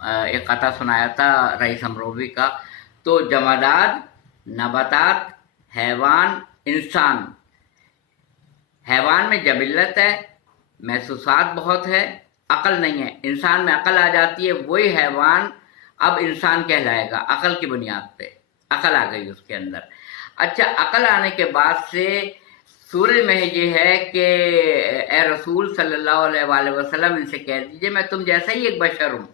ایک قطع سنایا تھا رئیس امروی کا. تو جمادات، نباتات، حیوان، انسان. حیوان میں جبلت ہے، محسوسات بہت ہے، عقل نہیں ہے. انسان میں عقل آ جاتی ہے، وہی حیوان اب انسان کہلائے گا عقل کی بنیاد پہ. عقل آ گئی اس کے اندر. اچھا، عقل آنے کے بعد سے سورج میں یہ ہے کہ اے رسول صلی اللہ علیہ وآلہ وسلم ان سے کہہ دیجئے میں تم جیسا ہی ایک بشر ہوں،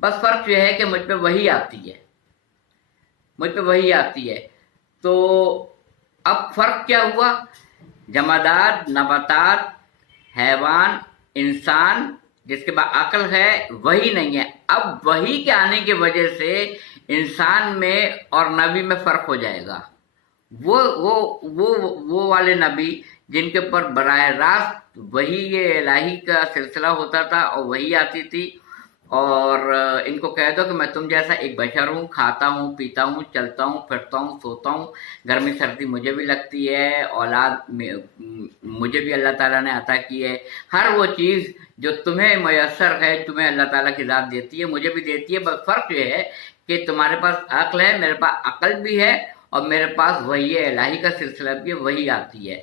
بس فرق یہ ہے کہ مجھ پہ وحی آتی ہے، مجھ پہ وحی آتی ہے. تو اب فرق کیا ہوا؟ جمادات، نباتات، حیوان، انسان جس کے بعد عقل ہے، وہی نہیں ہے. اب وہی کے آنے کی وجہ سے انسان میں اور نبی میں فرق ہو جائے گا. وہ والے نبی جن کے اوپر براہ راست وہی یہ الہی کا سلسلہ ہوتا تھا اور وہی آتی تھی، اور ان کو کہہ دو کہ میں تم جیسا ایک بشر ہوں، کھاتا ہوں، پیتا ہوں، چلتا ہوں، پھرتا ہوں، سوتا ہوں، گرمی سردی مجھے بھی لگتی ہے، اولاد مجھے بھی اللہ تعالیٰ نے عطا کی ہے. ہر وہ چیز جو تمہیں میسر ہے، تمہیں اللہ تعالیٰ کی ذات دیتی ہے، مجھے بھی دیتی ہے. بس فرق یہ ہے کہ تمہارے پاس عقل ہے، میرے پاس عقل بھی ہے، اور میرے پاس وہی الہی کا سلسلہ بھی ہے، وہی آتی ہے.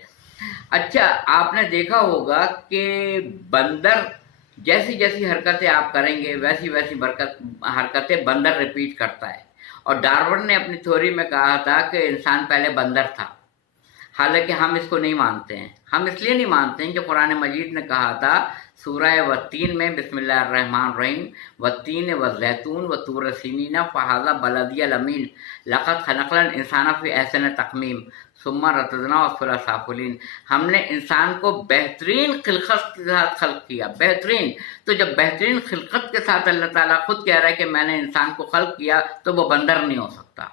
اچھا، آپ نے دیکھا ہوگا کہ بندر جیسی جیسی حرکتیں آپ کریں گے ویسی ویسی حرکتیں بندر ریپیٹ کرتا ہے. اور ڈارون نے اپنی تھیوری میں کہا تھا کہ انسان پہلے بندر تھا. حالانکہ ہم اس کو نہیں مانتے ہیں. ہم اس لیے نہیں مانتے ہیں کہ قرآن مجید نے کہا تھا سورہ والتین میں بسم اللہ الرحمن الرحیم، والتین والزیتون وطور سینین فہذا بلدی الامین لقد خلقنا الانسان فی احسن تقویم ثم رددناہ اسفل سافلین. ہم نے انسان کو بہترین خلقت کے ساتھ خلق کیا، بہترین. تو جب بہترین خلقت کے ساتھ اللہ تعالیٰ خود کہہ رہا ہے کہ میں نے انسان کو خلق کیا، تو وہ بندر نہیں ہو سکتا.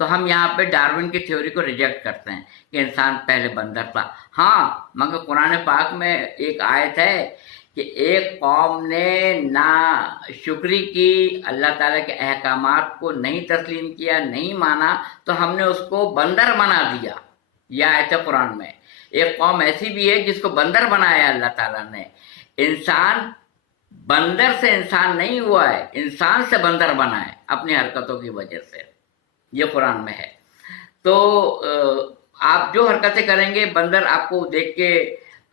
تو ہم یہاں پہ ڈارون کی تھیوری کو ریجیکٹ کرتے ہیں کہ انسان پہلے بندر تھا. ہاں، مگر قرآن پاک میں ایک آیت ہے کہ ایک قوم نے نا شکری کی، اللہ تعالیٰ کے احکامات کو نہیں تسلیم کیا، نہیں مانا، تو ہم نے اس کو بندر بنا دیا. یہ آیت ہے قرآن میں. ایک قوم ایسی بھی ہے جس کو بندر بنایا اللہ تعالیٰ نے. انسان بندر سے انسان نہیں ہوا ہے، انسان سے بندر بنا ہے اپنی حرکتوں کی وجہ سے. یہ قرآن میں ہے. تو آپ جو حرکتیں کریں گے، بندر آپ کو دیکھ کے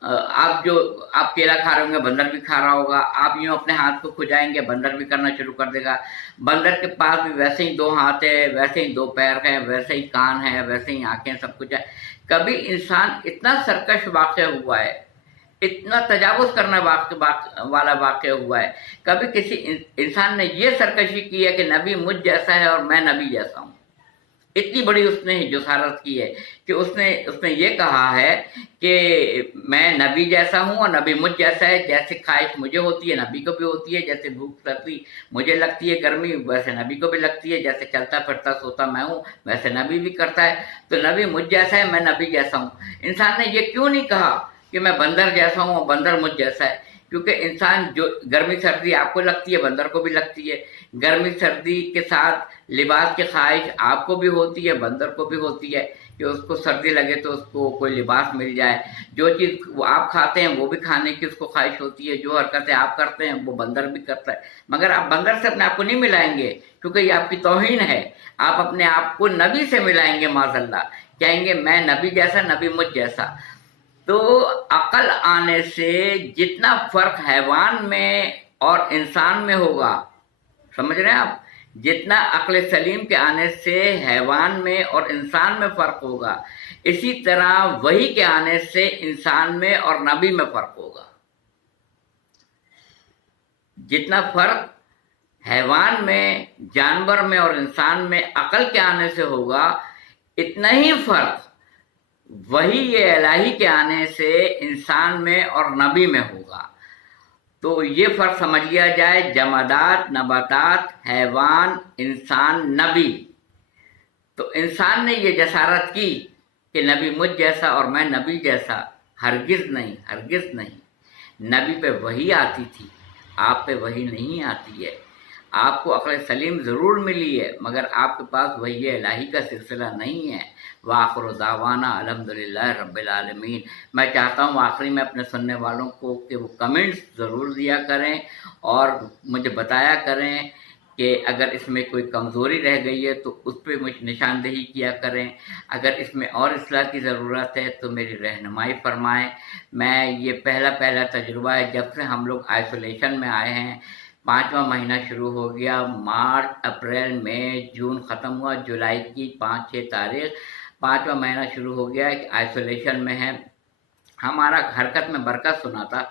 آپ کیلا کھا رہے ہوں گے، بندر بھی کھا رہا ہوگا. آپ یوں اپنے ہاتھ کو کھجائیں گے، بندر بھی کرنا شروع کر دے گا. بندر کے پاس بھی ویسے ہی 2 ہاتھ ہے، ویسے ہی 2 پیر ہیں، ویسے ہی کان ہے، ویسے ہی آنکھیں، سب کچھ ہے. کبھی انسان اتنا سرکش واقع ہوا ہے، اتنا تجاوز کرنے والا واقع ہوا ہے، کبھی کسی انسان نے یہ سرکشی کی ہے کہ نبی مجھ جیسا ہے اور میں نبی جیسا ہوں. اتنی بڑی اس نے جسارت کی ہے کہ اس نے یہ کہا ہے کہ میں نبی جیسا ہوں اور نبی مجھ جیسا ہے. جیسے خواہش مجھے ہوتی ہے نبی کو بھی ہوتی ہے، جیسے بھوک سردی مجھے لگتی ہے، گرمی، ویسے نبی کو بھی لگتی ہے. جیسے چلتا پھرتا سوتا میں ہوں، ویسے نبی بھی کرتا ہے. تو نبی مجھ جیسا ہے، میں نبی جیسا ہوں. انسان نے یہ کیوں نہیں کہا کہ میں بندر جیسا ہوں اور بندر مجھ جیسا ہے؟ کیونکہ انسان جو گرمی سردی آپ کو لگتی ہے، بندر کو بھی لگتی ہے. گرمی سردی کے ساتھ لباس کی خواہش آپ کو بھی ہوتی ہے، بندر کو بھی ہوتی ہے کہ اس کو سردی لگے تو اس کو کوئی لباس مل جائے. جو چیز وہ آپ کھاتے ہیں وہ بھی کھانے کی اس کو خواہش ہوتی ہے. جو حرکتیں آپ کرتے ہیں وہ بندر بھی کرتا ہے. مگر آپ بندر سے اپنے آپ کو نہیں ملائیں گے، کیونکہ یہ آپ کی توہین ہے. آپ اپنے آپ کو نبی سے ملائیں گے، معاذ اللہ، کہیں گے میں نبی جیسا، نبی مجھ جیسا. تو عقل آنے سے جتنا فرق حیوان میں اور انسان میں ہوگا، سمجھ رہے ہیں آپ، جتنا عقل سلیم کے آنے سے حیوان میں اور انسان میں فرق ہوگا، اسی طرح وحی کے آنے سے انسان میں اور نبی میں فرق ہوگا. جتنا فرق حیوان میں، جانور میں اور انسان میں عقل کے آنے سے ہوگا، اتنا ہی فرق وہی یہ الہی کے آنے سے انسان میں اور نبی میں ہوگا. تو یہ فرق سمجھ لیا جائے، جمادات، نباتات، حیوان، انسان، نبی. تو انسان نے یہ جسارت کی کہ نبی مجھ جیسا اور میں نبی جیسا. ہرگز نہیں، ہرگز نہیں. نبی پہ وحی آتی تھی، آپ پہ وحی نہیں آتی ہے. آپ کو عقل سلیم ضرور ملی ہے مگر آپ کے پاس وحی الہی کا سلسلہ نہیں ہے۔ وآخر دعوانا الحمدللہ رب العالمین۔ میں چاہتا ہوں آخری میں اپنے سننے والوں کو کہ وہ کمنٹس ضرور دیا کریں اور مجھے بتایا کریں کہ اگر اس میں کوئی کمزوری رہ گئی ہے تو اس پہ مجھے نشاندہی کیا کریں، اگر اس میں اور اصلاح کی ضرورت ہے تو میری رہنمائی فرمائیں۔ میں یہ پہلا تجربہ ہے جب سے ہم لوگ آئسولیشن میں آئے ہیں، 5واں مہینہ شروع ہو گیا، مارچ اپریل مئی جون ختم ہوا، جولائی کی 5-6 تاریخ 5واں مہینہ شروع ہو گیا کہ آئسولیشن میں ہے۔ ہمارا حرکت میں برکت سنا تھا،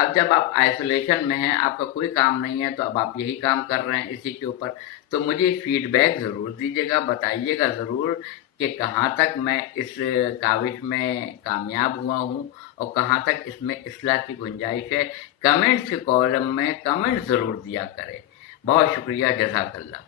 اب جب آپ آئسولیشن میں ہیں، آپ کا کوئی کام نہیں ہے تو اب آپ یہی کام کر رہے ہیں اسی کے اوپر، تو مجھے فیڈ بیک ضرور دیجیے گا، بتائیے گا ضرور کہ کہاں تک میں اس کاوش میں کامیاب ہوا ہوں اور کہاں تک اس میں اصلاح کی گنجائش ہے۔ کمنٹس کے کالم میں کمنٹ ضرور دیا کرے۔ بہت شکریہ، جزاک اللہ۔